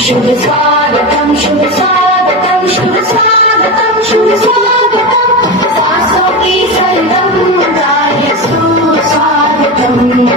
शुभ स्वागतं शुभ स्वागतं शुभ स्वागतं शुभ स्वागतं सा स्वागतम्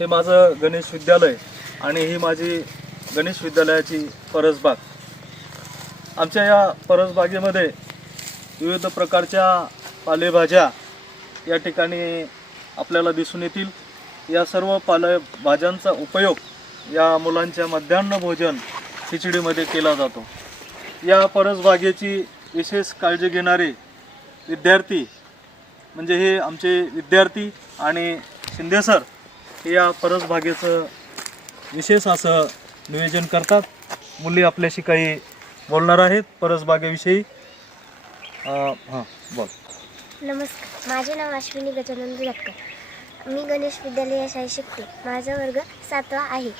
हे माझं गणेश विद्यालय आणि ही माझी गणेश विद्यालयाची परसबाग. आमच्या या परसबागेमध्ये विविध प्रकारच्या पालेभाज्या या ठिकाणी आपल्याला दिसून येतील. या सर्व पालेभाज्यांचा उपयोग या मुलांच्या मध्यान्ह भोजन खिचडीमध्ये केला जातो. या परसबागेची विशेष काळजी घेणारे विद्यार्थी म्हणजे हे आमचे विद्यार्थी आणि शिंदे सर या परसबागेचं विशेष असं नियोजन करतात. मुली आपल्याशी काही बोलणार आहेत परसबागेविषयी. हां बोल. नमस्कार माझे नाव अश्विनी गजानंद लटकर मी गणेश विद्यालय या शाळेत शिकते. माझा वर्ग सातवा आहे.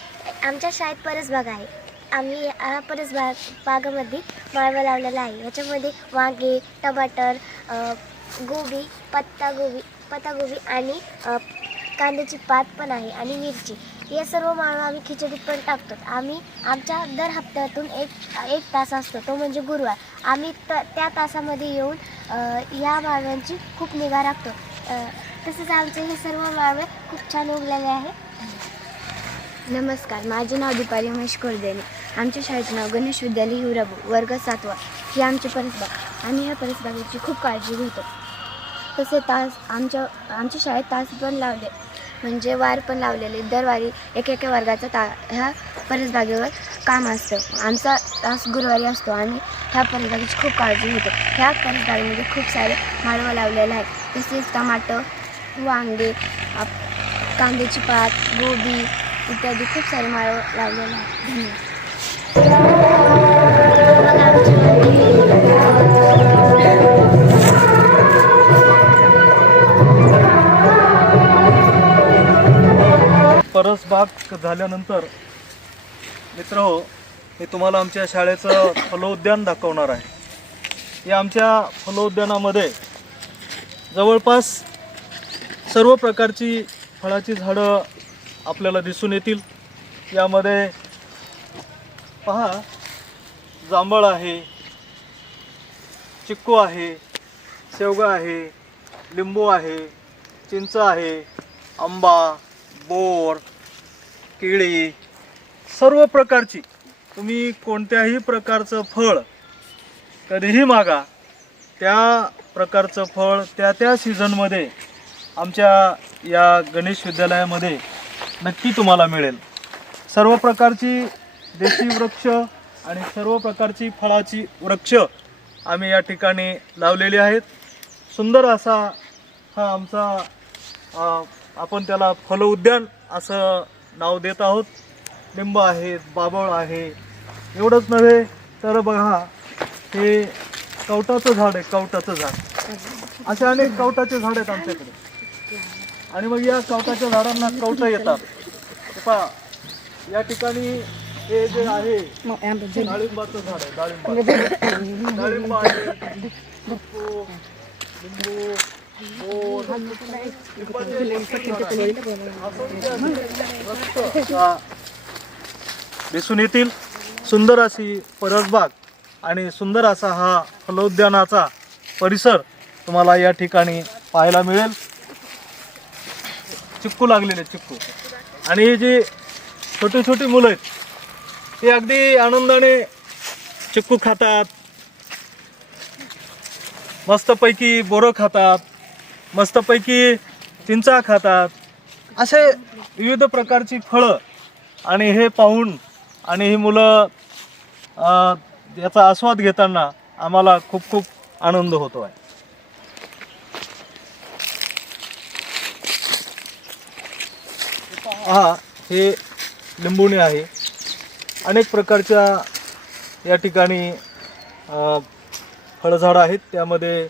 आमच्या शाळेत परसबाग आहे. आम्ही हा परसबाग बागामध्ये माळवा लावलेला आहे. याच्यामध्ये वांगे टमाटर गोबी पत्तागोबी पत्तागोबी आणि कांद्याची पात पण आहे आणि मिरची. या सर्व माळवा आम्ही खिचडीत पण टाकतो. आम्ही आमच्या दर हप्त्यातून एक एक तास असतो. तो म्हणजे गुरुवार. आम्ही त त्या तासामध्ये येऊन या माळव्यांची खूप निगा राखतो. तसेच आमचे हे सर्व माळवे खूप छान उगलेले आहे. नमस्कार. माझे नाव दुपारी महेश कोरदेने आमच्या शाळेचं नाव गणेश विद्यालय हिवराबू वर्ग सातवा. ही आमची परसबाग आम्ही ह्या परसबागेची खूप काळजी घेतो. तसे तास आमच्या आमच्या शाळेत तास पण लावले. म्हणजे वार पण लावलेले. दरवारी एक एका वर्गाचा ता ह्या परसबागेवर काम असतं. आमचा तास गुरुवारी असतो आणि ह्या परसबागेची खूप काळजी घेतो. ह्या परसबागेमध्ये खूप सारे माळवं लावलेलं आहेत. तसेच टमाटर वांगे आप- कांद्याची पात गोबी इत्यादी खूप सारे माळं लावलेलं आहे धन्यवाद. परसबाग झाल्यानंतर मित्र हो मी तुम्हाला आमच्या शाळेचं फलोद्यान दाखवणार आहे. या आमच्या फलोद्यानामध्ये जवळपास सर्व प्रकारची फळाची झाडं आपल्याला दिसून येतील. यामध्ये पहा जांभळ आहे चिक्कू आहे शेवगा आहे लिंबू आहे चिंच आहे आंबा बोर केळी सर्व प्रकारची. तुम्ही कोणत्याही प्रकारचं फळ कधीही मागा त्या प्रकारचं फळ त्या त्या सीझनमध्ये आमच्या या गणेश विद्यालयामध्ये नक्की तुम्हाला मिळेल. सर्व प्रकारची देशी वृक्ष आणि सर्व प्रकारची फळाची वृक्ष आम्ही या ठिकाणी लावलेली आहेत. सुंदर असा हा आमचा आपण त्याला फल उद्यान असं नाव देत आहोत. लिंब आहेत बाबळ आहे. एवढंच नव्हे तर बघा हे कवटाचं झाड आहे कवटाचं झाड. असे अनेक कवटाचे झाड आहेत आमच्याकडे. आणि मग या कवटाच्या झाडांना कवटं येतात. पहा या ठिकाणी हे जे आहे डाळिंबाचं झाड आहे डाळिंब. डाळिंब आहे. लिंबू हो, दिसून येतील सुंदर अशी परसबाग आणि सुंदर असा हा फलोद्यानाचा परिसर तुम्हाला या ठिकाणी पाहायला मिळेल. चिक्कू लागलेले चिक्कू. आणि ही जी छोटी छोटी मुलं आहेत ते अगदी आनंदाने चिक्कू खातात. मस्तपैकी बोरं खातात. मस्तपैकी चिंचा खातात. असे विविध प्रकारची फळं आणि हे पाहून आणि ही मुलं याचा आस्वाद घेताना आम्हाला खूप खूप आनंद होतो आहे हा हे लिंबुणे आहे. अनेक प्रकारच्या या ठिकाणी फळझाडं आहेत. त्यामध्ये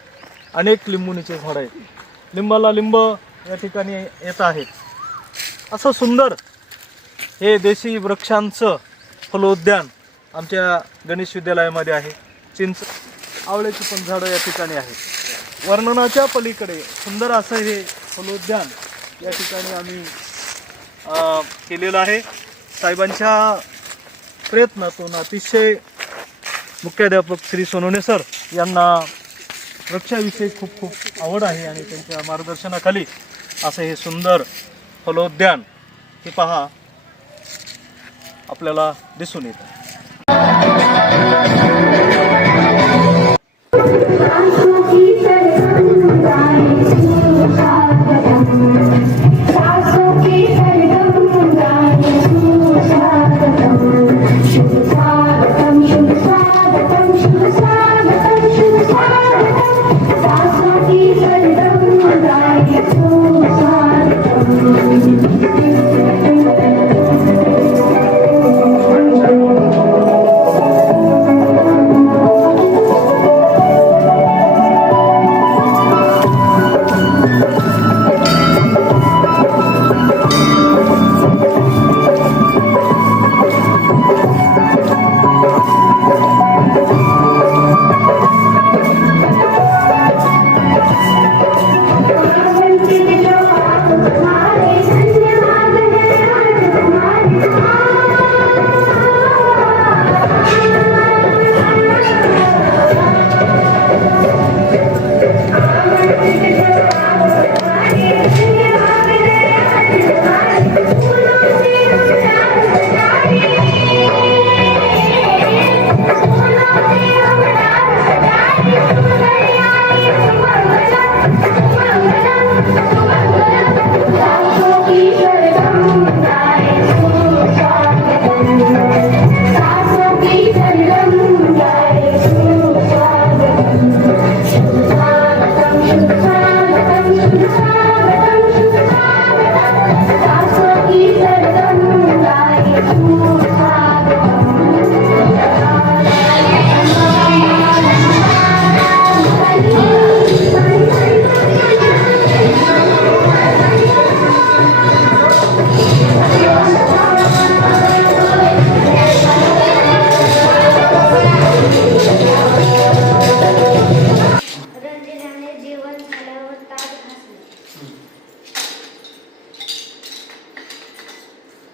अनेक लिंबुणीचे झाडं आहेत. लिंबाला लिंब या ठिकाणी येत आहेत असं सुंदर हे देशी वृक्षांचं फलोद्यान आमच्या गणेश विद्यालयामध्ये आहे. चिंच आवळ्याची पण झाडं या ठिकाणी आहेत. वर्णनाच्या पलीकडे सुंदर असं हे फलोद्यान या ठिकाणी आम्ही केलेलं आहे. साहेबांच्या प्रयत्नातून अतिशय मुख्याध्यापक श्री सोनवणे सर यांना वृक्षाविषयी खूप खूप आवड आहे आणि त्यांच्या मार्गदर्शनाखाली असं हे सुंदर फलोद्यान हे पहा आपल्याला दिसून येतं.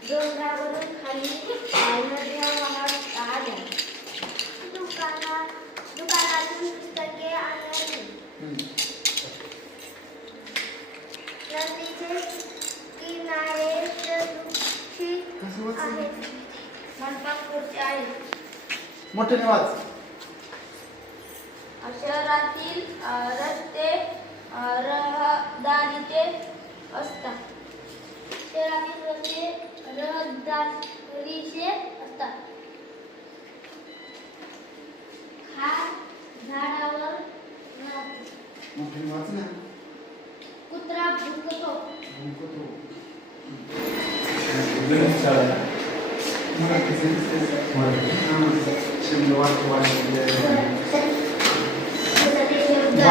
डोंगरावरून खाली नद्या वाहत आल्या दुकानात दुकानातून पुस्तके आणली. नदीचे किनारे सुरक्षित आहेत. मनपापूरचे आहेत मोठे वाच शहरातील रस्ते रहदारीचे असतात. शहरातील रस्ते रहदारीचे असतात. खाट झाडावर कुत्रा भुंकतो. शब्द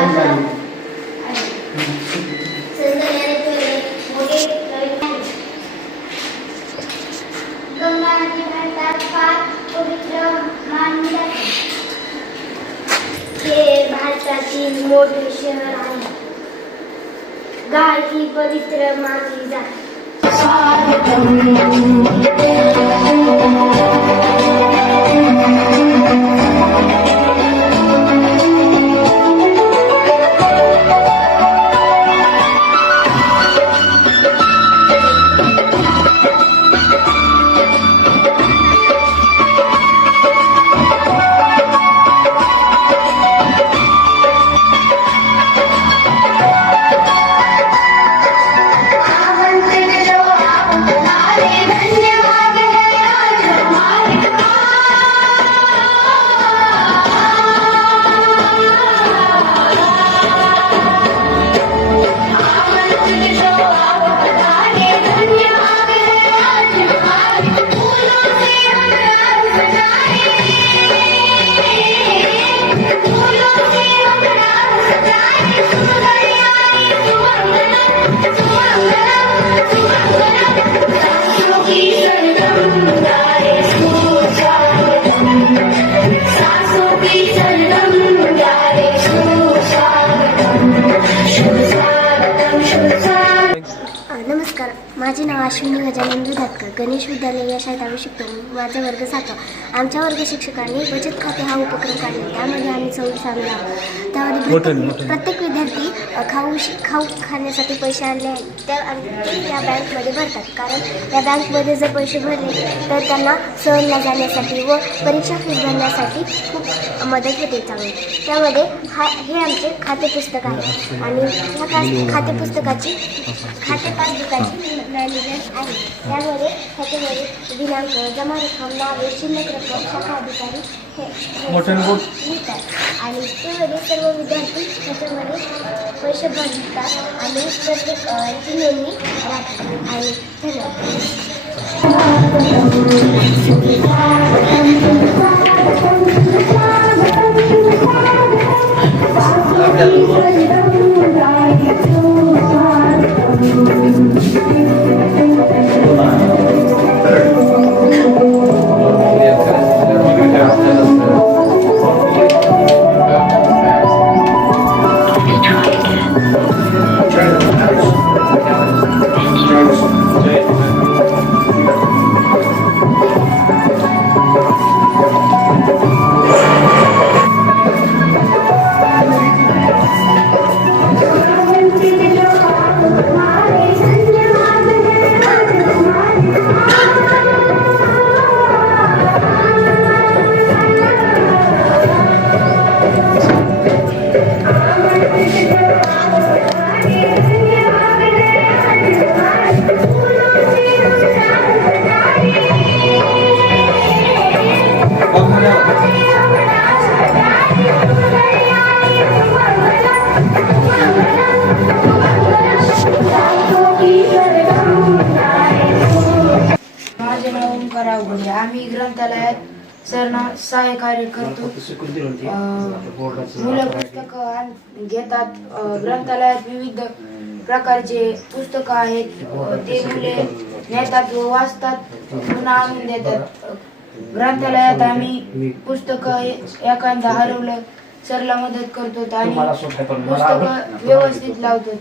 माझे नाव अश्विनी गजानन दुधातकर गणेश विद्यालय या शाळेत आम्ही शिकतो. माझा वर्ग सातवा. आमच्या वर्ग शिक्षकांनी बचत खाते हा उपक्रम काढला. त्यामध्ये आम्ही चौक सामील आहोत. त्यामध्ये प्रत्येक प्रत्येक विद्यार्थी खाऊ शि- खाऊ खाण्यासाठी पैसे आणले आहेत त्या ते या बँकमध्ये भरतात. कारण या बँकमध्ये जर पैसे भरले तर त्यांना सहलला जाण्यासाठी व परीक्षा फी भरण्यासाठी खूप मदत होते चांगली. त्यामध्ये हा हे आमचे खाते पुस्तक आहे. आणि ह्या खास खाते पुस्तकाची खाते पासबुकाची मॅनेजर आहे. त्यामध्ये खात्यामध्ये दिनांक जमा रक्कम नावे शिल्लक रक्कम शाखा अधिकारी मोठ्याने बोल. आणि त्यामध्ये सर्व विद्यार्थी त्याच्यामध्ये पैसे भरतात आणि प्रत्येक अ, ची नोंदणी आणि धन्यवाद करतो. मुलं पुस्तकं घेतात. ग्रंथालयात विविध प्रकारचे पुस्तकं आहेत. ते मुले नेतात व वाचतात. पुन्हा आणून देतात. ग्रंथालयात आम्ही पुस्तकं एखादं हरवलं सरला मदत करतो आणि पुस्तकं व्यवस्थित लावतो.